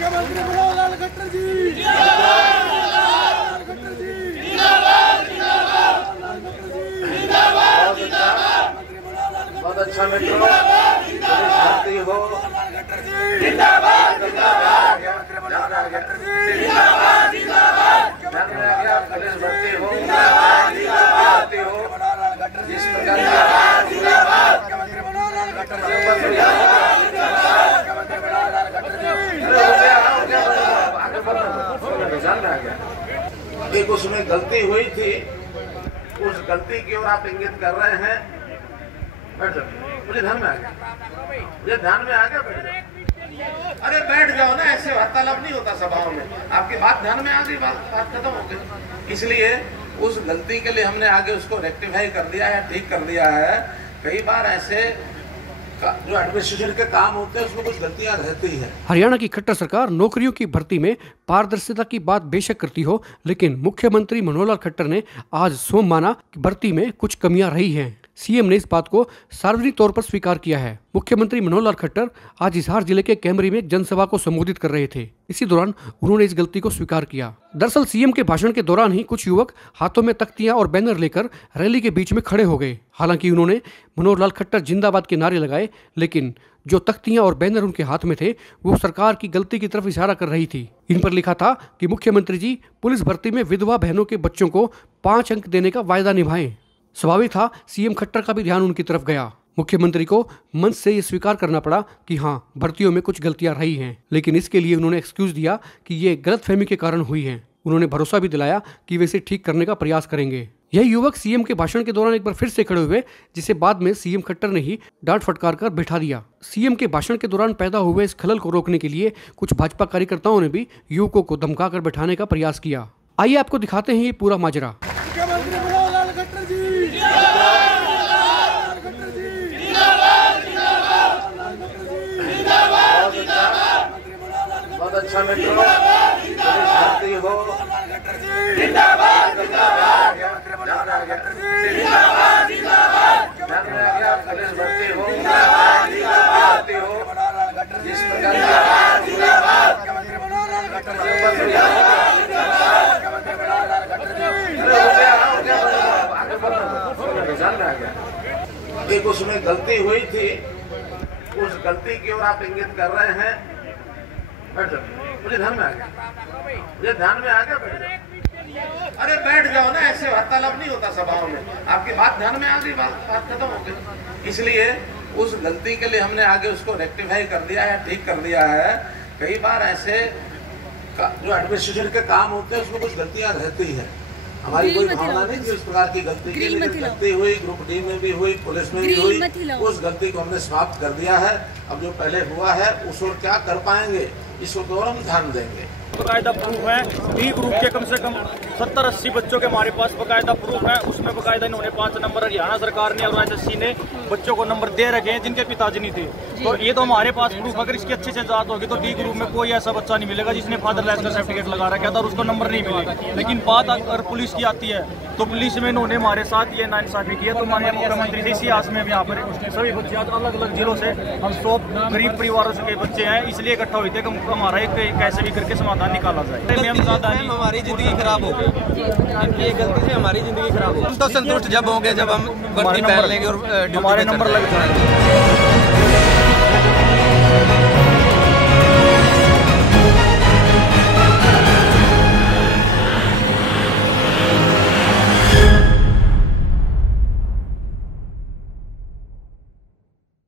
मुख्यमंत्री मनोहर खट्टर जी जिंदाबाद, खट्टर जी जिंदाबाद, जिंदाबाद, बहुत अच्छा मित्रों, भर्ती हो जिंदाबाद, जिंदाबाद, खट्टर जी जिंदाबाद, जिंदाबाद, पुलिस भर्ती हो जिंदाबाद, भर्ती हो जिस प्रकार जिंदाबाद, मुख्यमंत्री मनोहर खट्टर जी जिंदाबाद, मुख्यमंत्री मनोहर खट्टर जी एक उसमें गलती हुई थी, उस गलती की ओर आप इंगित कर रहे हैं। बैठ जाओ, मुझे ध्यान में आ गया, मुझे ध्यान में आ गया। बैठ जाओ, अरे बैठ जाओ ना, ऐसे वार्तालाप नहीं होता सभाओं में। आपकी बात ध्यान में आ गई, बात खत्म हो गई। इसलिए उस गलती के लिए हमने आगे उसको रेक्टिफाई कर दिया है, ठीक कर दिया है। कई बार ऐसे जो एडमिनिस्ट्रेशन के काम होते हैं उसमें कुछ गलतियां रहती है। हरियाणा की खट्टर सरकार नौकरियों की भर्ती में पारदर्शिता की बात बेशक करती हो, लेकिन मुख्यमंत्री मनोहर खट्टर ने आज सोम माना कि भर्ती में कुछ कमियां रही हैं। सीएम ने इस बात को सार्वजनिक तौर पर स्वीकार किया है। मुख्यमंत्री मनोहर खट्टर आज हिसार जिले के कैमरी में एक जनसभा को संबोधित कर रहे थे। इसी दौरान उन्होंने इस गलती को स्वीकार किया। दरअसल सीएम के भाषण के दौरान ही कुछ युवक हाथों में तख्तियां और बैनर लेकर रैली के बीच में खड़े हो गए। हालांकि उन्होंने मनोहर खट्टर जिंदाबाद के नारे लगाए, लेकिन जो तख्तियां और बैनर उनके हाथ में थे वो सरकार की गलती की तरफ इशारा कर रही थी। इन पर लिखा था कि मुख्यमंत्री जी पुलिस भर्ती में विधवा बहनों के बच्चों को 5 अंक देने का वायदा निभाएं। स्वाभाविक था सीएम खट्टर का भी ध्यान उनकी तरफ गया। मुख्यमंत्री को मंच से ये स्वीकार करना पड़ा कि हाँ, भर्तियों में कुछ गलतियां रही हैं, लेकिन इसके लिए उन्होंने एक्सक्यूज दिया कि ये गलतफहमी के कारण हुई हैं। उन्होंने भरोसा भी दिलाया कि वे इसे ठीक करने का प्रयास करेंगे। यही युवक सीएम के भाषण के दौरान एक बार फिर से खड़े हुए, जिसे बाद में सीएम खट्टर ने ही डांट फटकार कर बैठा दिया। सीएम के भाषण के दौरान पैदा हुए इस खलल को रोकने के लिए कुछ भाजपा कार्यकर्ताओं ने भी युवकों को धमकाकर बैठाने का प्रयास किया। आइए आपको दिखाते हैं ये पूरा माजरा। मुख्यमंत्री मनोहर खट्टर जी जिंदाबाद, खट्टर जी जिंदाबाद, जिंदाबाद, जिंदाबाद, बहुत अच्छा मित्रों, भर्ती हो खट्टर जी जिंदाबाद, जिंदाबाद, मुख्यमंत्री मनोहर खट्टर जी जिंदाबाद, जिंदाबाद, पुलिस भर्ती हो जिंदाबाद, जिंदाबाद, भर्ती हो खट्टर जी जिस प्रकार जिंदाबाद, जिंदाबाद, मुख्यमंत्री मनोहर खट्टर जी जिंदाबाद, जिंदाबाद, मुख्यमंत्री मनोहर खट्टर जी एक उसमें गलती हुई थी, उस गलती की ओर आप इंगित कर रहे हैं। बैठ जाओ, मुझे ध्यान में आ गया, मुझे ध्यान में आ गया। बैठ जाओ, अरे बैठ जाओ ना, ऐसे वार्तालाप नहीं होता सभाओं में। आपकी बात ध्यान में आ गई, बात खत्म हो गई। इसलिए उस गलती के लिए हमने आगे उसको रेक्टिफाई कर दिया है, ठीक कर दिया है। कई बार ऐसे जो एडमिनिस्ट्रेशन के काम होते हैं उसमें कुछ गलतियां रहती है। हमारी कोई भावना नहीं कि उस प्रकार की गलती की, लेकिन गलती हुई, ग्रुप डी में भी हुई, पुलिस में भी हुई। उस गलती को हमने समाप्त कर दिया है। अब जो पहले हुआ है उस और क्या कर पाएंगे, इसको तो और हम ध्यान देंगे। बकायदा प्रूफ है, डी ग्रुप के कम से कम 70-80 बच्चों के हमारे पास बकायदा प्रूफ है। उसमें बकायदा इन्होंने 5 नंबर हरियाणा सरकार ने और एसएससी ने बच्चों को नंबर दे रखे हैं जिनके पिताजी नहीं थे। तो ये तो हमारे पास प्रूफ, अगर इसकी अच्छे से जांच होगी तो डी ग्रुप में कोई ऐसा बच्चा नहीं मिलेगा जिसने फादरलेस का सर्टिफिकेट लगा रखा था और उसको नंबर नहीं मिलेगा। लेकिन बात अगर पुलिस की आती है तो पुलिस में इन्होंने हमारे साथ ये नाइंसाफी की है। तो माननीय मुख्यमंत्री जी इसी आस में यहाँ पर सभी बच्चे अलग अलग जिलों से, हम 100 गरीब परिवारों के बच्चे हैं, इसलिए इकट्ठा हुए थे कि हमारा एक कैसे भी करके समाधान निकाला जाए। हमारी जिंदगी खराब हो गई, इनकी एक गलती से हमारी जिंदगी खराब हो गई। हम तो संतुष्ट जब होंगे जब हम भर्ती पहन लेंगे और हमारे नंबर लग जाएंगे।